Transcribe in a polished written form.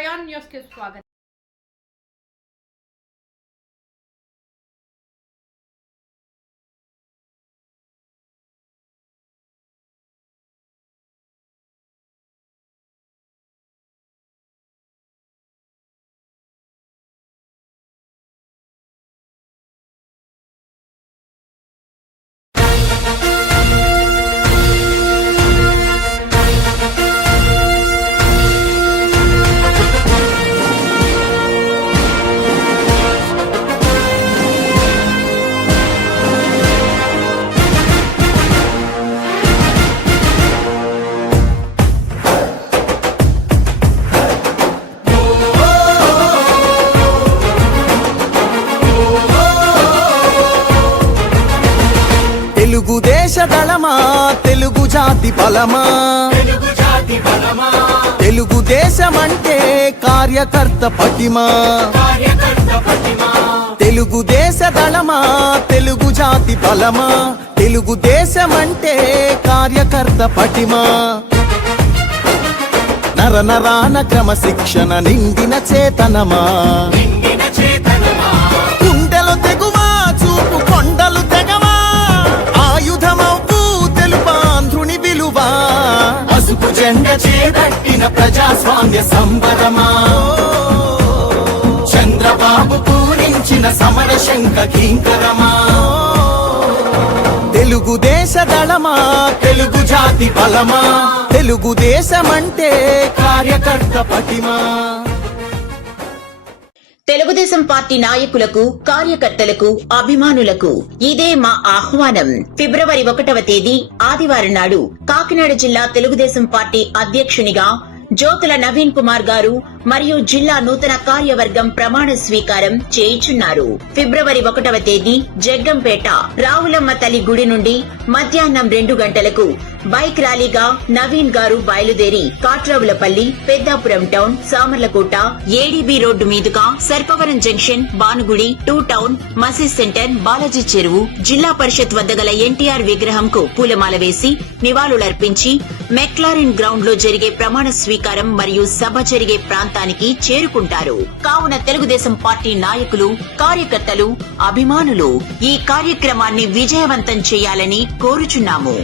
Prayan news కి స్వాగతం. తెలుగుదేశ దళమా తెలుగు జాతి బలమా, తెలుగుదేశమంటే కార్యకర్త పటిమా. తెలుగుదేశ దళమా తెలుగు జాతి బలమా, తెలుగుదేశమంటే కార్యకర్త పటిమా. నర నరాన క్రమశిక్షణ నిండిన చేతనమా, గుండెలు తెగువా చూపు కొండలు తెగవా, ఆయుధమవు తెలుపాంధ్రుని విలువా. పసుపు జెండ చేపట్టిన ప్రజాస్వామ్య సంబరమా, చంద్రబాబు పూరించిన సమర శంఖ కింకరమా. తెలుగుదేశ దళమా తెలుగు జాతి బలమా, తెలుగుదేశమంటే కార్యకర్త పటిమా. తెలుగుదేశం పార్టీ నాయకులకు, కార్యకర్తలకు, అభిమానులకు ఇదే మా ఆహ్వానం. ఫిబ్రవరి 1వ తేదీ ఆదివారం నాడు కాకినాడ జిల్లా తెలుగుదేశం పార్టీ అధ్యక్షునిగా జ్యోతుల నవీన్ కుమార్ గారు మరియు జిల్లా నూతన కార్యవర్గం ప్రమాణ స్వీకారం చేయించున్నారు. ఫిబ్రవరి 1వ తేదీ జగ్గంపేట రావులమ్మ తల్లి గుడి నుండి మధ్యాహ్నం 2 గంటలకు బైక్ ర్యాలీగా నవీన్ గారు బయలుదేరి Katravulapalli, Peddapuram town, Samarlakota, ADB road మీదుగా సర్పవరం జంక్షన్, బానుగుడి, 2 టౌన్, మసీద్ సెంటర్, బాలాజీ చెరువు, జిల్లా పరిషత్ వద్ద గల ఎన్టీఆర్ విగ్రహంకు పూలమాల వేసి నివాళులర్పించి మెక్లారిన్ గ్రౌండ్ లో జరిగే ప్రమాణ స్వీకారం మరియు సభ జరిగే ప్రాంతానికి చేరుకుంటారు. కావున తెలుగుదేశం పార్టీ నాయకులు, కార్యకర్తలు, అభిమానులు ఈ కార్యక్రమాన్ని విజయవంతం చేయాలని కోరుచున్నాము.